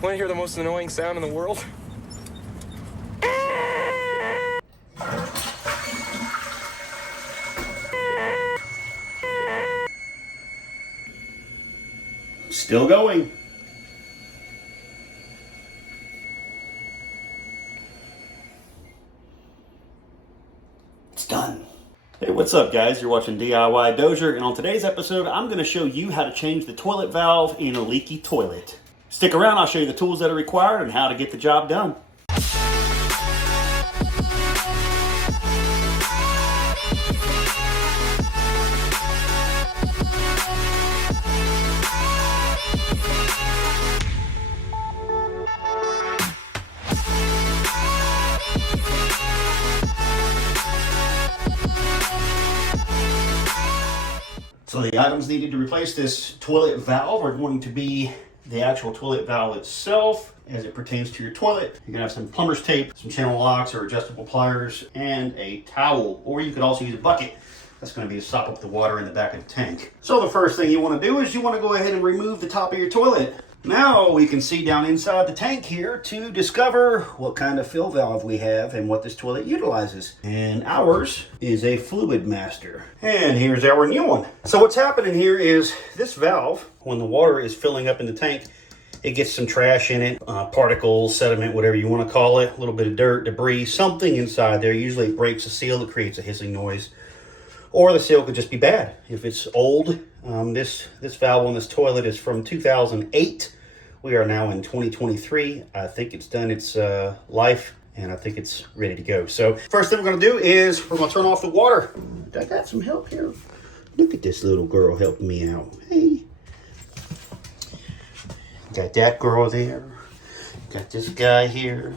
Want to hear the most annoying sound in the world? Still going. It's done. Hey, what's up guys? You're watching DIY Dozier, and on today's episode, I'm going to show you how to change the toilet valve in a leaky toilet. Stick around, I'll show you the tools that are required and how to get the job done. So the items needed to replace this toilet valve are going to be the actual toilet valve itself as it pertains to your toilet. You're gonna have some plumber's tape, some channel locks or adjustable pliers, and a towel, or you could also use a bucket. That's gonna be to sop up the water in the back of the tank. So the first thing you wanna do is you wanna go ahead and remove the top of your toilet. Now we can see down inside the tank here to discover what kind of fill valve we have and what this toilet utilizes. And ours is a Fluid Master. And here's our new one. So what's happening here is this valve, when the water is filling up in the tank, it gets some trash in it, particles, sediment, whatever you want to call it, a little bit of dirt, debris, something inside there. Usually it breaks the seal, it creates a hissing noise. Or the seal could just be bad. If it's old, this valve on this toilet is from 2008. We are now in 2023. I think it's done its life, and I think it's ready to go. So first thing we're gonna do is we're gonna turn off the water. I got some help here. Look at this little girl helping me out. Hey. Got that girl there. Got this guy here.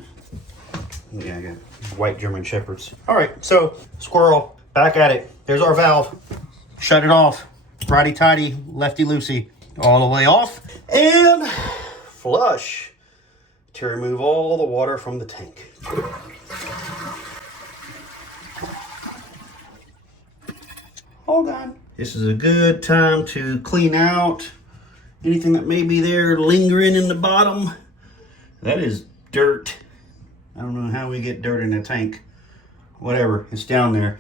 Yeah, I got white German Shepherds. All right, so squirrel, back at it. There's our valve. Shut it off. Righty-tighty, lefty-loosey. All the way off. And flush to remove all the water from the tank. All gone. This is a good time to clean out anything that may be there lingering in the bottom. That is dirt. I don't know how we get dirt in the tank. Whatever, it's down there.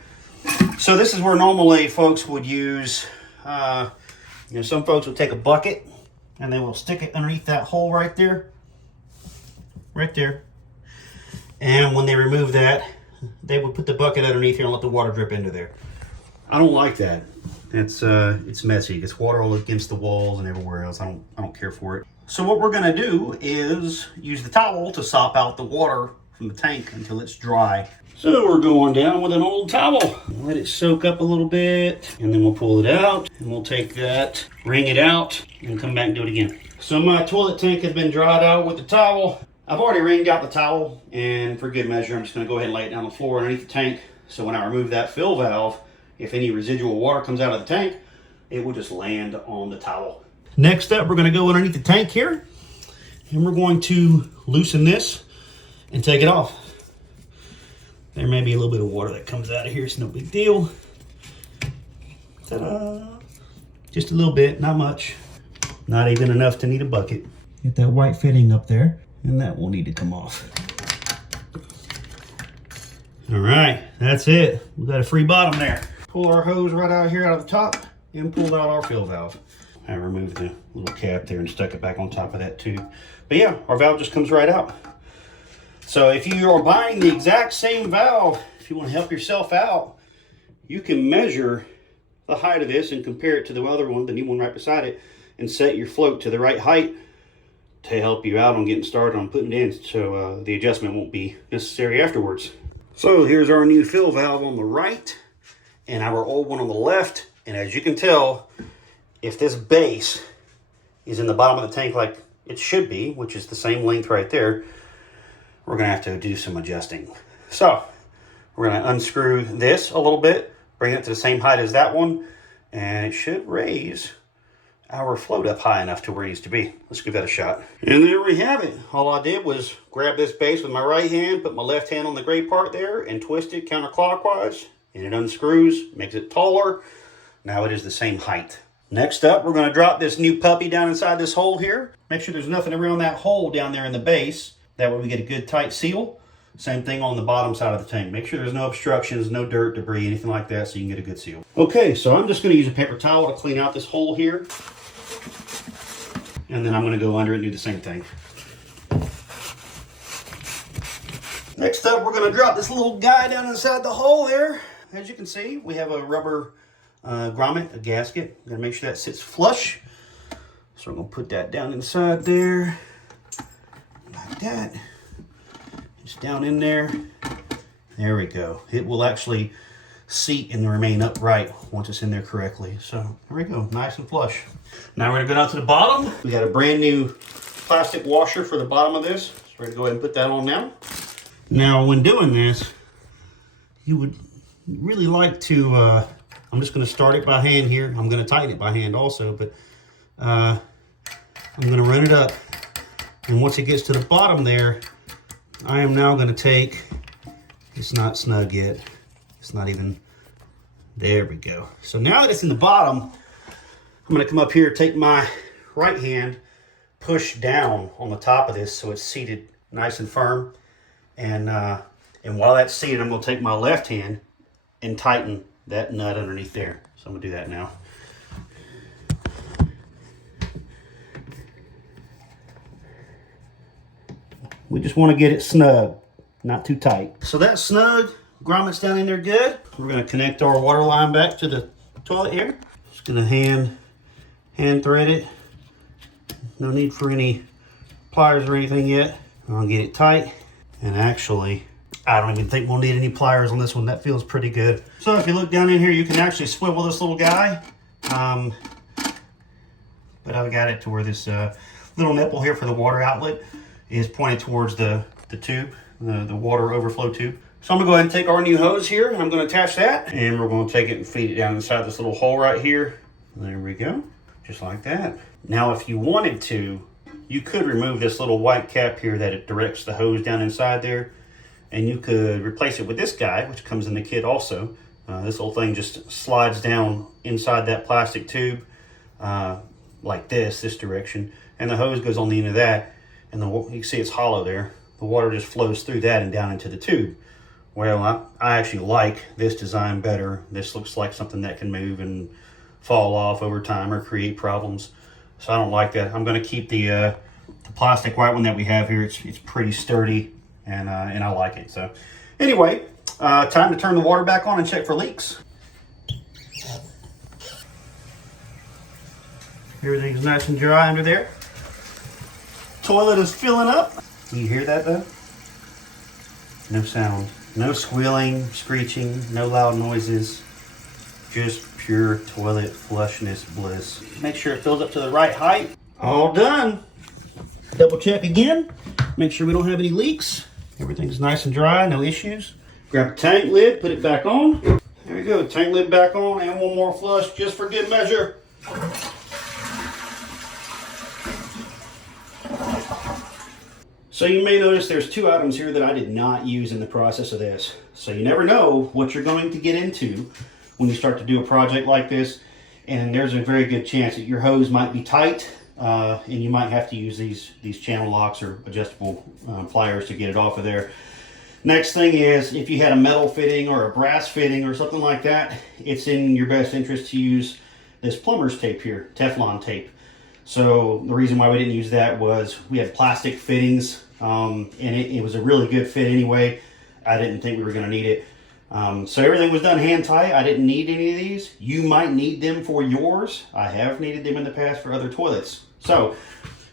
So this is where normally folks would use, some folks would take a bucket and they will stick it underneath that hole right there. Right there. And when they remove that, they would put the bucket underneath here and let the water drip into there. I don't like that. It's messy. It gets water all against the walls and everywhere else. I don't care for it. So what we're gonna do is use the towel to sop out the water from the tank until it's dry. So we're going down with an old towel. Let it soak up a little bit, and then we'll pull it out, and we'll take that, wring it out, and come back and do it again. So my toilet tank has been dried out with the towel. I've already wringed out the towel, and for good measure, I'm just gonna go ahead and lay it down on the floor underneath the tank. So when I remove that fill valve, if any residual water comes out of the tank, it will just land on the towel. Next up, we're gonna go underneath the tank here, and we're going to loosen this and take it off. There may be a little bit of water that comes out of here. It's no big deal. Ta-da! Just a little bit, not much. Not even enough to need a bucket. Get that white fitting up there, and that will need to come off. All right, that's it. We got a free bottom there. Pull our hose right out here out of the top and pull out our fill valve. I removed the little cap there and stuck it back on top of that too. But yeah, our valve just comes right out. So if you are buying the exact same valve, if you want to help yourself out, you can measure the height of this and compare it to the other one, the new one right beside it, and set your float to the right height to help you out on getting started on putting it in, so the adjustment won't be necessary afterwards. So here's our new fill valve on the right and our old one on the left. And as you can tell, if this base is in the bottom of the tank like it should be, which is the same length right there, we're gonna have to do some adjusting. So we're gonna unscrew this a little bit, bring it to the same height as that one, and it should raise our float up high enough to where it needs to be. Let's give that a shot. And there we have it. All I did was grab this base with my right hand, put my left hand on the gray part there, and twist it counterclockwise, and it unscrews, makes it taller. Now it is the same height. Next up, we're going to drop this new puppy down inside this hole here. Make sure there's nothing around that hole down there in the base. That way we get a good tight seal. Same thing on the bottom side of the tank. Make sure there's no obstructions, no dirt, debris, anything like that, so you can get a good seal. Okay, so I'm just going to use a paper towel to clean out this hole here. And then I'm going to go under and do the same thing. Next up, we're going to drop this little guy down inside the hole there. As you can see, we have a rubber grommet, a gasket. I'm going to make sure that sits flush. So I'm going to put that down inside there. Like that. Just down in there. There we go. It will actually seat and remain upright once it's in there correctly. So there we go, nice and flush. Now we're going to go down to the bottom. We got a brand new plastic washer for the bottom of this. So we're going to go ahead and put that on now. Now when doing this, you would really like to, I'm just going to start it by hand here. I'm going to tighten it by hand also, but I'm going to run it up. And once it gets to the bottom there, I am now going to take, it's not snug yet. It's not even, there we go. So now that it's in the bottom, I'm going to come up here, take my right hand, push down on the top of this so it's seated nice and firm. And while that's seated, I'm going to take my left hand and tighten that nut underneath there. So I'm going to do that now. We just want to get it snug, not too tight. So that's snug. Grommet's down in there good. We're going to connect our water line back to the toilet here. Just going to hand thread it. No need for any pliers or anything yet. I'll get it tight. And actually, I don't even think we'll need any pliers on this one. That feels pretty good. So if you look down in here, you can actually swivel this little guy. But I've got it to where this little nipple here for the water outlet is pointed towards the tube, the water overflow tube. So I'm going to go ahead and take our new hose here, and I'm going to attach that. And we're going to take it and feed it down inside this little hole right here. There we go, just like that. Now if you wanted to, you could remove this little white cap here that it directs the hose down inside there. And you could replace it with this guy, which comes in the kit also. This little thing just slides down inside that plastic tube like this direction. And the hose goes on the end of that. And you can see it's hollow there. The water just flows through that and down into the tube. Well, I actually like this design better. This looks like something that can move and fall off over time or create problems. So I don't like that. I'm going to keep the plastic white one that we have here. It's pretty sturdy. And I like it. So anyway, time to turn the water back on and check for leaks. Everything's nice and dry under there. Toilet is filling up. Can you hear that though? No sound. No squealing, screeching, no loud noises. Just pure toilet flushness bliss. Make sure it fills up to the right height. All done. Double check again. Make sure we don't have any leaks. Everything's nice and dry, no issues. Grab the tank lid, put it back on. There we go, tank lid back on, and one more flush just for good measure. So you may notice there's two items here that I did not use in the process of this. So you never know what you're going to get into when you start to do a project like this. And there's a very good chance that your hose might be tight. And you might have to use these channel locks or adjustable pliers to get it off of there. Next thing is, if you had a metal fitting or a brass fitting or something like that, it's in your best interest to use this Plumbers tape here, Teflon tape. So the reason why we didn't use that was we had plastic fittings, and it was a really good fit anyway. I didn't think we were going to need it. So everything was done hand tight. I didn't need any of these. You might need them for yours. I have needed them in the past for other toilets. So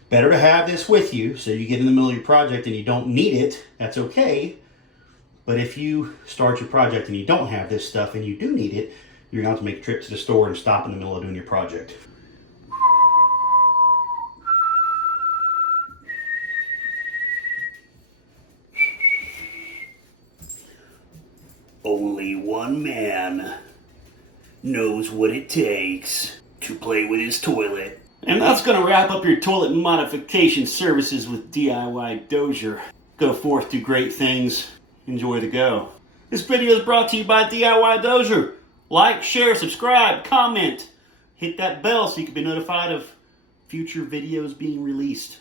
better to have this with you so you get in the middle of your project and you don't need it. That's okay. But if you start your project and you don't have this stuff and you do need it, you're going to have to make a trip to the store and stop in the middle of doing your project. Only one man knows what it takes to play with his toilet. And that's going to wrap up your toilet modification services with DIY Dozier. Go forth, do great things, enjoy the go. This video is brought to you by DIY Dozier. Like, share, subscribe, comment. hit that bell so you can be notified of future videos being released.